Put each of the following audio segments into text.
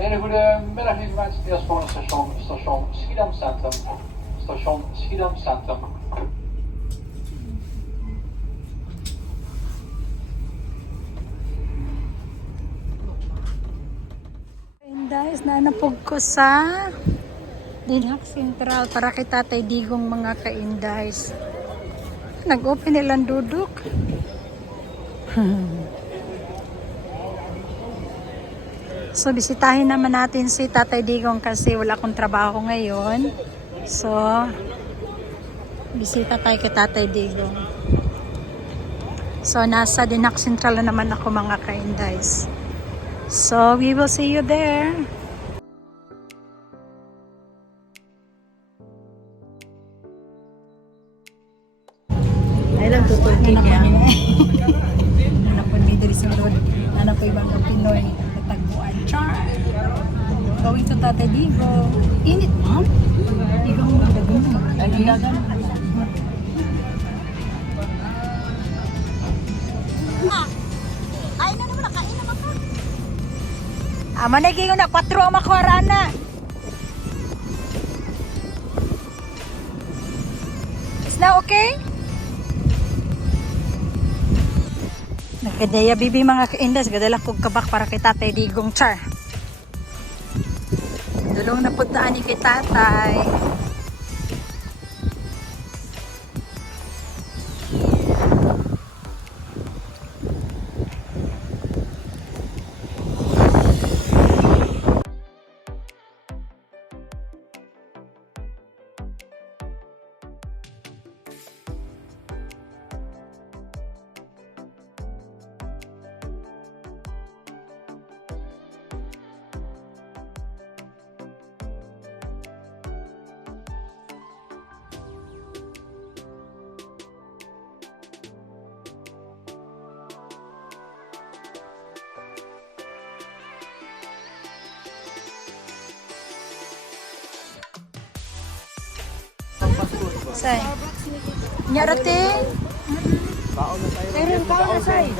hele goedemiddag lieve mensen. Eerst voor het station Schiedam Centrum. Station Schiedam Centrum. Guys, nanapog ko sa Dinhak Central para kay Tatay Digong mga kaindays. Nag-open nilang duduk. So, bisitahin naman natin si Tatay Digong kasi wala akong trabaho ngayon. So, bisita tayo kay Tatay Digong. So, nasa Dinhak Central na naman ako mga kaindays. So, we will see you there. Ay lang tutulki kaya. Anak po ni Diri Sulod. Anak po ibang Pinoy. Katagbuan. Char! Going to Tatay Digo. Init, ma'am? Digong magdagong. Ay, nagagan. Ay, na naman. Nakain naman ka. Manay na 4 ang makuha na. Is now okay? Nagkadaya bibi mga kaindas. Gadala kong kabak para kay Tatay Digong char. Dulong na puntaan ni kay Tatay. Say. Nyarate. Meron ka na say.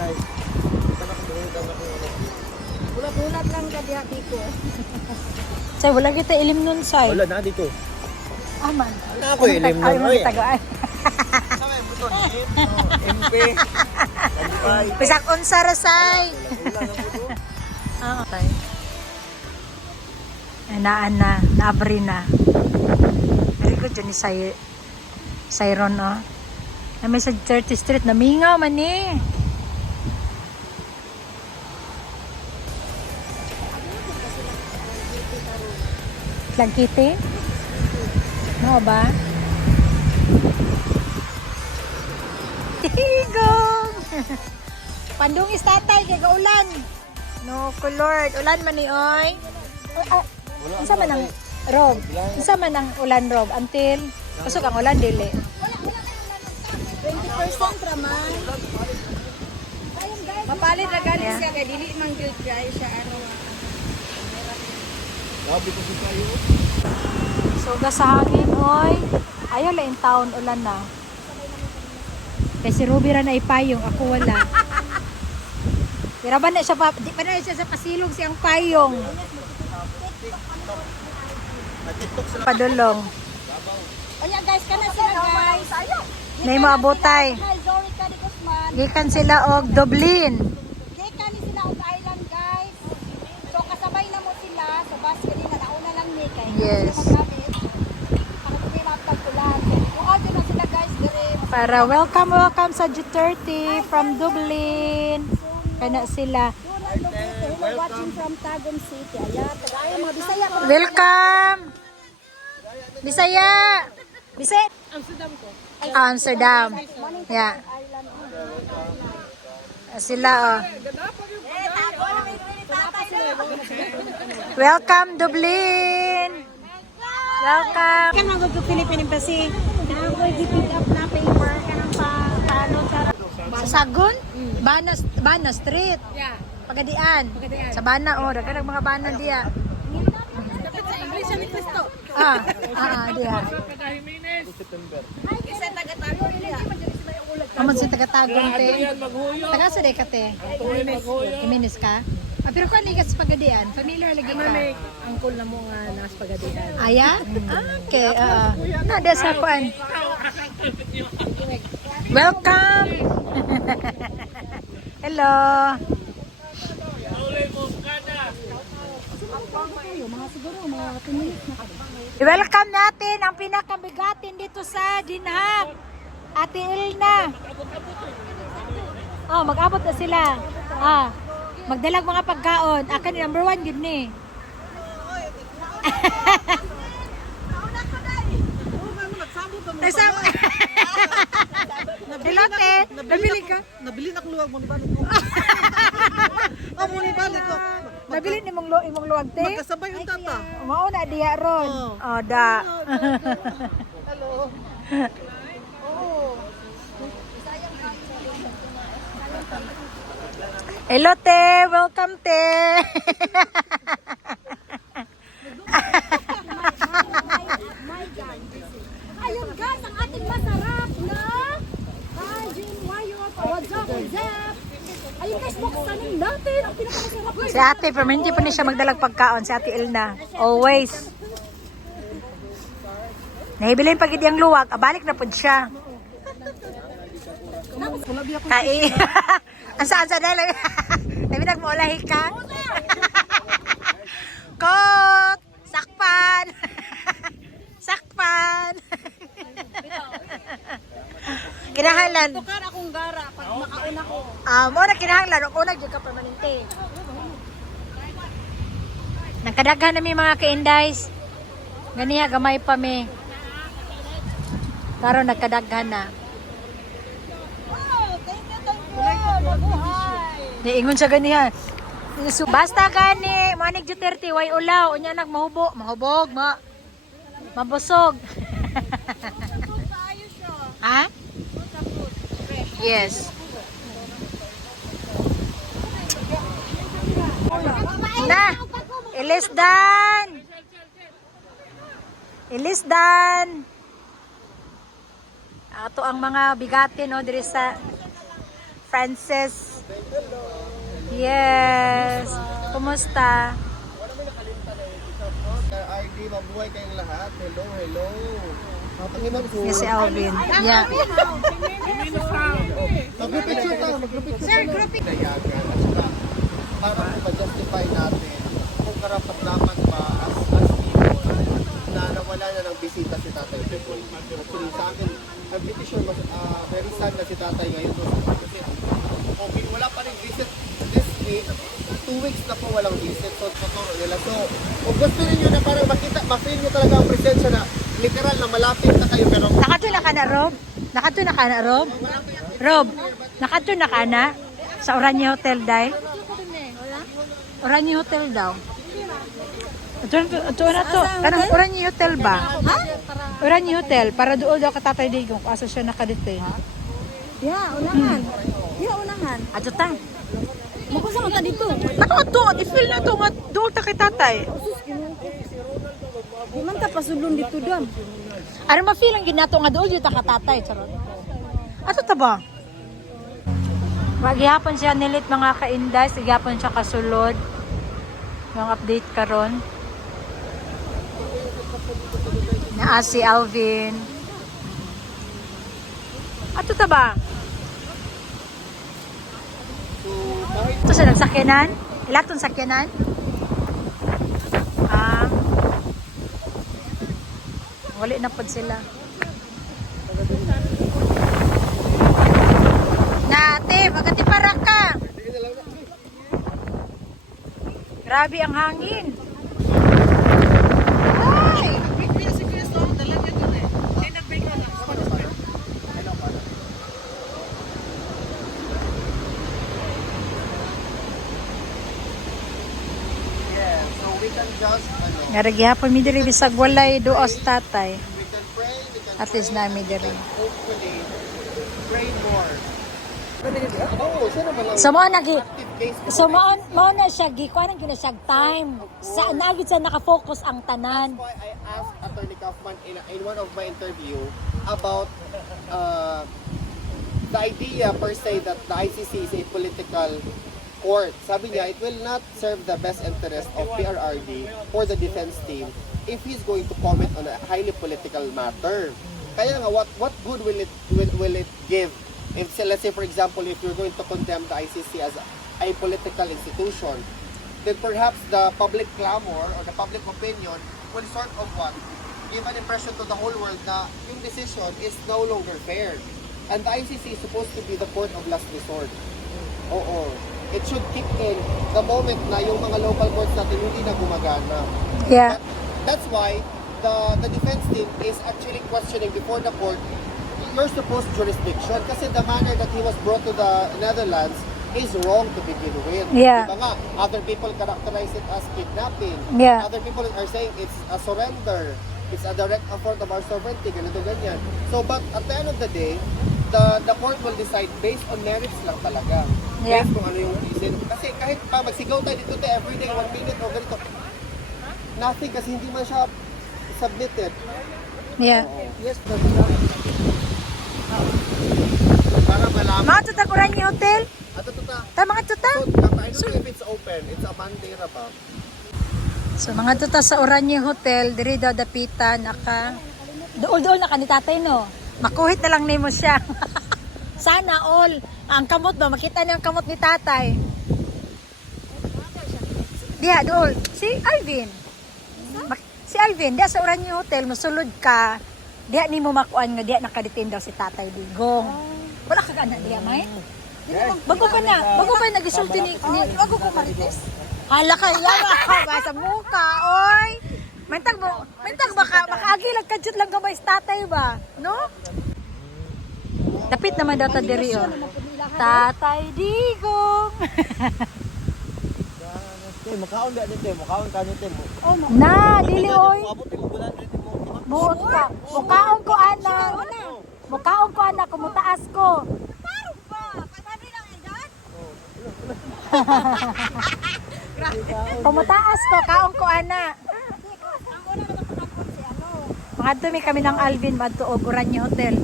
Bulat-bulat lang ka diha ko. Say, wala kita ilim nun say. Wala na dito. Aman. Wala ako ilim nun. Ay, tagaan. MP. Pisak unsa ra say. Ah, okay. Na naabri na. Very good yun ni Sayron, oh. Na may sa 30th Street, namingaw man eh. Langkiti? No ba? Tigong! Pandung is tatay, kaya ulan. No, Lord. Ulan man ni oy. Isa man ang Rob. Isa man ang ulan, Rob. Until, pasok ang ulan, dili. 20% raman. Mapalit na galing siya kay dili man gyud kay siya ano. Sabi ko sa kayo. So, sa hangin, oy. Ayaw lang yung taon, ulan na. Kasi Ruby ra na ipayong, ako wala. Pero ba na siya di pa na siya sa pasilog siyang payong. Padulong. Oya guys, kana sila guys. May maabotay. Hi, Zoe Kadi Guzman. Gikan sila og Dublin. Gikan ni sila og island guys. So kasabay na mo sila so bus kanina nauna lang ni kay. Yes. Ako di mapagkulan. Muad na sila guys dire. Para welcome sa G30 from Dublin. Kana sila. We're watching from Tagum City. Ayan, tagaya mga Bisaya pa. Welcome. Bisaya. Bisaya. Amsterdam ko. Amsterdam. Yeah. Sila oh. Welcome Dublin. Welcome. Kan ako sa Philippine Embassy. Ako i-pick up na paper kanang paano sa Sa Sagun? Bana Street. Yeah. Pagadian. Sa Bana oh, dagan mga Bana diya. Dapat sa English ni Cristo. Diya. Ay, kasi taga-tago niya. Amon si taga-Tagum te. Taga sa ka te. Iminis ka? Pero kung ligas pagadian, familiar lagi ka. May angkol na mo nga nas pagadian. Aya? Okay. Nada sa kuan. Welcome. Hello. I-welcome natin ang pinakabigatin dito sa Dinhag. Ate Ilna. Oh, mag-abot na sila. Magdalag mga pagkaon. Akan number 1 gid ni. Nagsama. Dilote, nabili ka? Nabili na kong luwag mo ni balik ko. Amo ni balik ko. Nabili ni imong luwag te? Magkasabay yung tata. Mao na diha ron. Oh, da. Hello. Hello te, welcome te. Ayun guys, ang ating masarap na Kajin Wayot. What's up, what's up? Ayun guys, buksanin natin ang pinakamasarap. Si ate, pero hindi pa niya siya magdalag pagkaon. Si ate Ilna. Always. Nahibilin pagid yung luwag. Balik na po siya. Kai. Ang saan na lang. Nabi nagmulahi ka. Kok! Sakpan! Sakpan! Kinahanglan. Tukar akong gara pag makauna ko. Mo na kinahanglan. Kung unag dyan ka permanente. Nagkadaghan na may mga ka-indies. Ganiya, gamay pa may. Karon nagkadaghan na. Oh, thank you. Mabuhay. Niingon siya ganihan. Basta gani, manig Duterte, way ulaw. Unya nagmahubo. Mahubog, mabusog. Ha? Yes. Na, ilisdan. Ilisdan. Ato ang mga bigatin no diri sa Francis. Yes. Kumusta? RD, mabuhay kayong lahat. Hello, hello. Papanginan ko. Yes, si Alvin. Yeah. Mag-picture tayo, mag-picture. Sir, grouping. Dayagan. Para ma-justify natin kung karapat dapat ba as people na nawala na ng bisita si Tatay Pepoy. Actually, sa akin, ang petition, very sad na si Tatay ngayon. Kasi okay, wala pa rin visit this week. 2 weeks na po walang visit. So, tuturo nila. So, kung gusto niyo na parang makita niyo talaga ang presensya na literal na malapit na kayo. Pero Nakato na ka na, Rob? Nakato na ka na, Rob? Rob, nakato na ka na? Sa Oranje Hotel, day? Oranje Hotel daw. Ito na to. Kanang Oranje Hotel ba? Ha? Oranje Hotel. Para doon daw katatay digong. Asa siya nakadetain. Yeah, unahan. Yeah, unahan. Ato ta. Makusa ka dito. Ano to? I-feel na to nga doon ta kay tatay. Di man ta pasulong dito dam. Ano ma-feel ang ginato nga doon dito ka tatay. Charot. Ato ta ba? Maghihapon siya nilit mga ka-inday. Sigihapon siya kasulod. Yung update karon. Na si Alvin. Ato ta ba? Ito sa nagsakyanan? Ilatong sakyanan? Wali na pod sila. Nate, magati para ka. Grabe ang hangin. Ay! yeah, so we can just, Naragihapon mi diri bisag walay duos tatay. we can pray, we can At least na mi diri. hopefully pray more. Oo, siya naman lang. So mo nagi Case so mo na siya gi kuan gyud na siya time. Sa nagid sa naka-focus ang tanan. why I asked Attorney Kaufman in one of my interview about the idea per se that the ICC is a political court, sabi niya, it will not serve the best interest of PRRD or the defense team if he's going to comment on a highly political matter. Kaya nga, what good will it give if, let's say for example, if you're going to condemn the ICC as a political institution, then perhaps the public clamor or the public opinion will sort of what? Give an impression to the whole world na yung decision is no longer fair. And the ICC is supposed to be the court of last resort. Oo. It should kick in the moment na yung mga local courts natin hindi na gumagana. Yeah. That's why the defense team is actually questioning before the court your supposed jurisdiction kasi the manner that he was brought to the Netherlands is wrong to begin with. Yeah. Diba nga, other people characterize it as kidnapping. Yeah. Other people are saying it's a surrender. It's a direct affront of our sovereignty, ganito ganyan. So, but at the end of the day, the court will decide based on merits lang talaga. Yeah. Based kung ano yung reason. Kasi kahit pa magsigaw tayo dito everyday, 1 minute o ganito, nothing kasi hindi man siya submitted. Yeah. Yes, para malaman. Mga tutakuran niyo hotel? Ato to ta. Ta mga tuta? So, I don't know if it's open. It's a Monday ra pa. So mga tuta sa Oranje Hotel, diri daw dapitan naka dool na ni tatay no. Makuhit na lang nimo siya. Sana all ang kamot ba makita niyo ang kamot ni tatay. Diha dool si Alvin. Si Alvin, diha sa Oranje Hotel mosulod ka. Diha nimo makuan nga diha nakadetain daw si Tatay Digong. Wala ka gana diha may? Bago pa nagisulti ni bago ko marites. Hala ka yawa ba sa muka oy. Mentag makaagilad kadjut lang gamay si tatay ba, no? Dapit naman data diri oh. Tatay Digong. Makaon ka nito, makaon ka nito. Na, dili oy. Abot mo bulan dito mo. Buot ka. Mukaon ko ana. Mukaon ko ana kumutaas ko. Parang ba? Pagpabi lang edad? Kumutaas ko, kaon ko ana. Ang una na nakakapon si ano. Mga dumi kami ng Alvin madto og Oranje Hotel.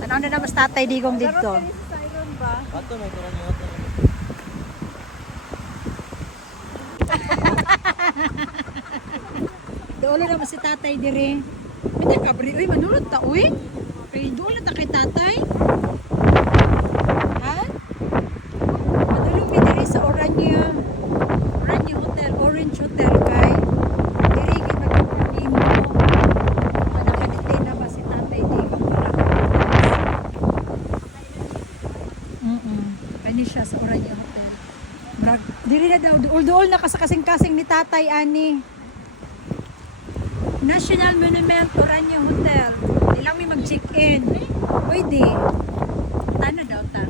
Tanaw na naman sa Tatay Digong dito. Siren ba? Ato may kuran yung hotel. Doon naman si Tatay dire. May kabri uy manulot ta uy. Kay doon ta kay Tatay. Ha? Madulong mi dire sa Oranje Hotel, Orange Hotel kay dire gid magkukunin mo. Nakadetay na ba si Tatay Digong? Kani siya sa Oranje Hotel. Brag, diri na daw dool na kasing-kasing ni Tatay ani. National Monument Oranje Hotel. Ilang may mag-check-in. Pwede. Tana daw ta.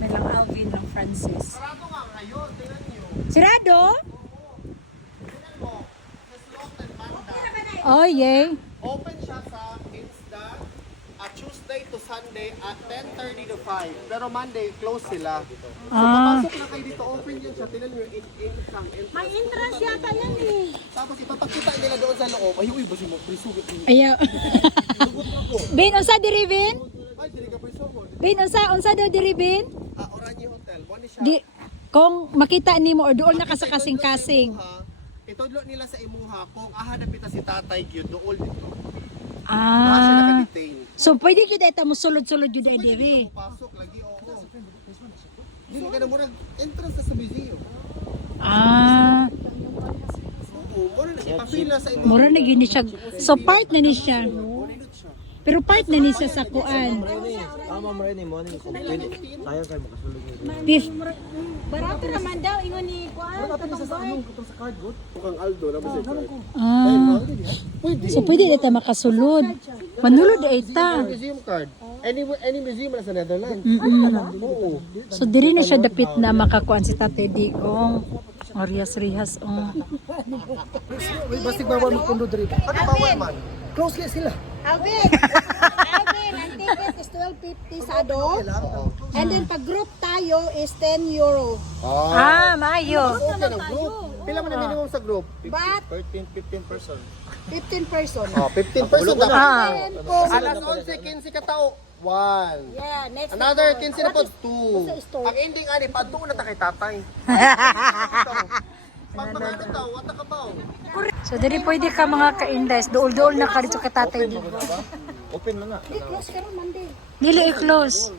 May lang Alvin, lang Francis. Sarado nga ngayon, tingnan niyo. Sirado? Tingnan mo, Sloten Banda. Oh, yay. Open siya sa Insta Tuesday to Sunday at 10:30 to 5. Pero Monday, close sila. So, papasok na kayo dito, open yun siya. Tingnan niyo, entrance. May entrance yata yan eh. Tapos ipapakita nila doon sa loob. Ay, uy, basi mo, prisugit. Ayaw. Bin, unsa diri, Bin? Ay, hindi ka prisugit. Bin, unsa daw diri, Bin? Oranje Hotel, one siya. Di, kung makita nimo or doon na ka sa kasing-kasing. Itudlo nila sa imuha kung ahadapita si Tatay Gyud dool dito. Baka siya Ah. nakadetain. So pwede gyud eta mo sulod-sulod gyud ay diri. Pasok lagi, oo. Dito ka na murag entrance na sa museum. Ah, Oo, mura na ipapila sa imuha. mura na gyud ni siya. So part na ni siya. Uninot siya. Pero part na ni siya sa kuan. Tama mo rin mo ni complain. Sayang kay makasulog ni. Fifth. Barato naman daw, ingon ni Kuan. Mukhang Aldo, labas siya. Ah. So pwede eta makasulod. Manulod ay ta. Museum card. Any museum na sa Netherlands. Oo. So diri na siya dapit na makakuan si Tatay Digong. Rihas Basig bawal mo kundo diri. Ano bawal man? Close kaya sila. Alvin, ang ticket is 12.50 sa adult. And then pag group tayo is 10 euro. Ah, mayo. Okay ng group. Pila man ang minimum sa group? But 15 person. 15 person. 15 person dapat. Ah. And kung Alas 11, 15 katao. 1. Yeah, next. Another na 15 na po, 2. What's the story? Ang ending, ani, panto na ta kay tatay. Pag magano daw, wata ka ba? So, diri pwede ka mga ka-indays. Dool-dool na ka dito ka tatay Digo. Open na na. Di, close ka rin, Monday. Dili i-close.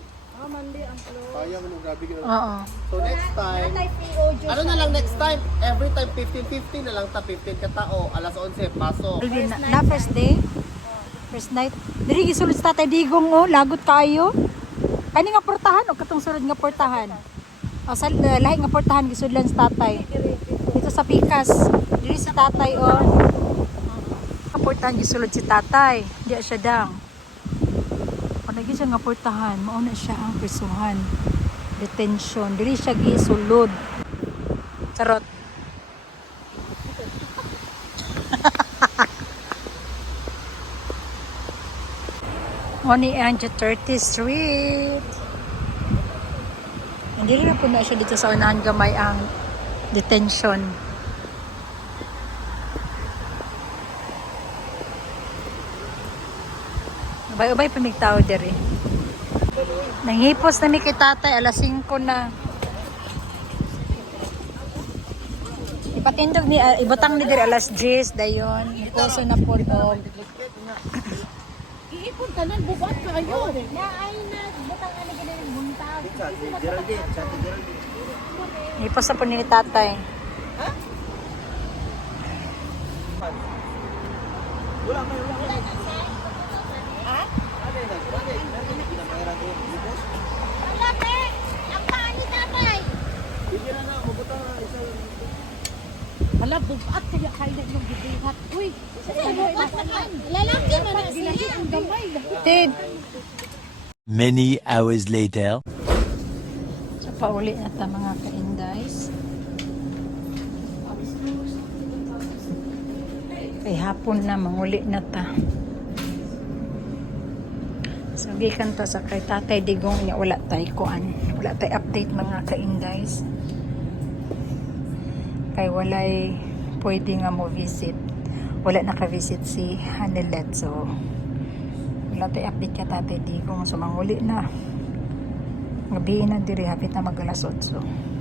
Monday ang close. Kaya mo nung grabe ka. Oo. So next time, Tatay PO, ano na lang next time? Every time 15-15 na lang ta, 15 ka tao, alas 11, pasok. Alvin, na first day? First night? Diri gisulod sa tatay Digong oh, lagot kayo. Kani nga portahan o katong sulod nga portahan? O sa lahi nga portahan gisudlan sa tatay. Dito sa Pikas. Diri si tatay oh. Ang portahan gisulod si tatay. Di siya dang. O nagi siya nga portahan, mao na siya ang prisuhan. Detention. Diri siya gisulod. Charot. Oni Anja 30th Street. Hindi rin po na siya dito sa unahan gamay ang detention. Ubay-ubay pamigtao diri. Nanghipos na mi kay tatay alas 5 na. Ipatindog ni ibutang ni diri alas 10 dayon. Iposo na po og Iipon ka nan, bubat kayo. Na ay na, butang ano ganun yung buntag. ipos na po ni tatay. Wala, te. Ang paan ni tatay. Hala, bubat kaya kaya yung gibihat. Uy, Lalaki man na siya. ang gamay. Tid. Many hours later. So pauli na ta mga ka-indays. Kay hapon na manguli na ta. So gikan ta sa kay Tatay Digong niya wala tay kuan. Wala tay update mga ka-indays. Kay walay pwede nga mo visit. Wala naka-visit si Hanilet. So wala tay update ka Tatay Digong. So manguli na. Gabi na diri hapit na mag alas 8.